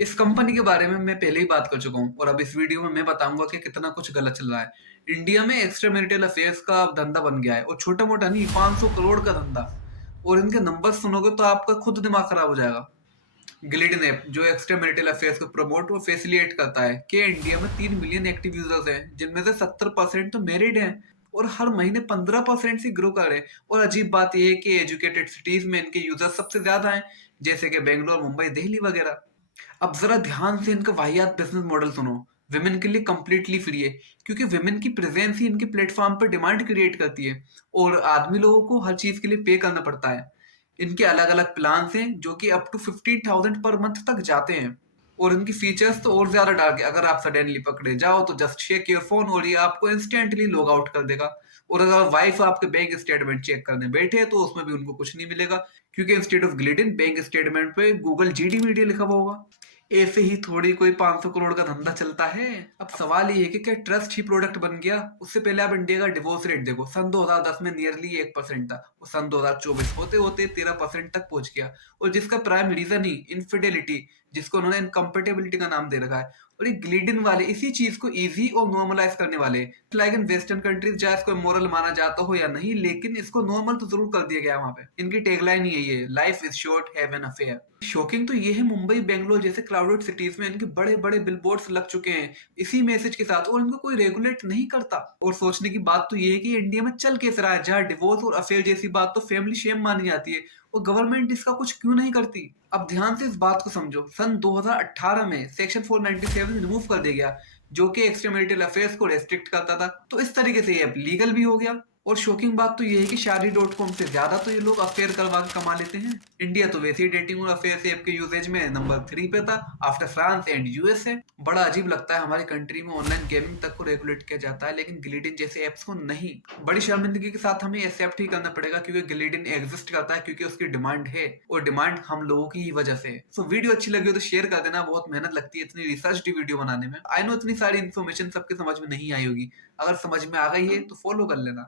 इस कंपनी के बारे में मैं पहले ही बात कर चुका हूँ और अब इस वीडियो में मैं बताऊंगा कि कितना कुछ गलत चल रहा है। इंडिया में एक्स्ट्रा मैरिटल अफेयर्स का धंधा बन गया है और छोटा मोटा नहीं, 500 करोड़ का धंधा। और इनके नंबर सुनोगे तो आपका खुद दिमाग खराब हो जाएगा। ग्लिडन ऐप जो एक्स्ट्रा मैरिटल अफेयर्स को प्रमोट और फैसिलिटेट करता है कि इंडिया में 3 मिलियन एक्टिव यूजर्स हैं, जिनमें से 70% तो मैरिड हैं और हर महीने 15% से ग्रो कर रहे हैं। और अजीब बात यह है कि एजुकेटेड सिटीज में इनके यूजर्स सबसे ज्यादा हैं, जैसे कि बेंगलोर, मुंबई, दिल्ली वगैरह। अब जरा ध्यान से इनका वाहियात बिजनेस मॉडल सुनो। विमेन के लिए कंप्लीटली फ्री है, क्योंकि विमेन की प्रेजेंस ही इनके प्लेटफॉर्म पर डिमांड क्रिएट करती है और आदमी लोगों को हर चीज के लिए पे करना पड़ता है। इनके अलग अलग प्लान हैं जो कि अप टू 15,000 पर मंथ तक जाते हैं। और इनकी फीचर्स तो और ज्यादा डार्क है। अगर आप सडनली पकड़े जाओ तो जस्ट शेक योर फोन और ये आपको इंस्टेंटली लॉग आउट कर देगा। और अगर वाइफ आपके बैंक स्टेटमेंट चेक करने बैठे तो उसमें भी उनको कुछ नहीं मिलेगा, क्योंकि इंस्टेड ऑफ ग्लिडिन बैंक स्टेटमेंट पे गूगल जीडी मीडिया लिखा हुआ होगा। ऐसे ही थोड़ी कोई 500 करोड़ का धंधा चलता है। अब सवाल ये है कि क्या ट्रस्ट ही प्रोडक्ट बन गया। उससे पहले आप इंडिया का डिवोर्स रेट देखो, सन 2010 में नियरली 1% था और सन 2024 होते होते 13% तक पहुंच गया। और जिसका प्राइम रीजन ही इनफिडेलिटी, जिसको उन्होंने इनकम्पेटेबिलिटी का नाम दे रखा है। और ये ग्लिडिन वाले इसी चीज को इजी और नॉर्मलाइज करने वाले हैं। लाइक इन वेस्टर्न कंट्रीज, चाहे इसको मोरल माना जाता हो या नहीं, लेकिन इसको नॉर्मल तो जरूर कर दिया गया वहां पे। इनकी टैगलाइन ही यही है, life is short, have an affair. Shocking तो ये है, मुंबई बेंगलोर जैसे क्राउडेड सिटीज में इनके बड़े बड़े बिलबोर्ड्स लग चुके हैं इसी मैसेज के साथ, और इनको कोई रेगुलेट नहीं करता। और सोचने की बात तो ये है कि इंडिया में चल कैसे रहा है, जहाँ डिवोर्स और अफेयर जैसी बात तो फैमिली शेम मानी जाती है और गवर्नमेंट इसका कुछ क्यों नहीं करती। अब ध्यान से इस बात को समझो, सन 2018 में सेक्शन 497 रिमूव कर दिया गया, जो कि एक्स्ट्रा मैरिटल अफेयर्स को रेस्ट्रिक्ट करता था। तो इस तरीके से ये अब लीगल भी हो गया। और शॉकिंग बात तो ये है कि शादी.com से ज्यादा तो ये लोग अफेयर करवा के कमा लेते हैं। इंडिया तो वैसे ही डेटिंग और अफेयर ऐप के यूसेज में नंबर 3 पे था, आफ्टर फ्रांस एंड यूएसए। बड़ा अजीब लगता है हमारी कंट्री में ऑनलाइन गेमिंग तक को रेगुलेट किया जाता है, लेकिन ग्लिडिन जैसे एप्स को नहीं। बड़ी शर्मिंदगी के साथ हमें एक्सेप्ट ही करना पड़ेगा, क्योंकि ग्लिडिन एग्जिस्ट करता है क्योंकि उसकी डिमांड है और डिमांड हम लोगों की ही वजह से है। सो वीडियो अच्छी लगी हो तो शेयर कर देना। बहुत मेहनत लगती है इतनी रिसर्च वीडियो बनाने में। आई नो इतनी सारी इन्फॉर्मेशन सबके समझ में नहीं आई होगी। अगर समझ में आ गई है तो फॉलो कर लेना।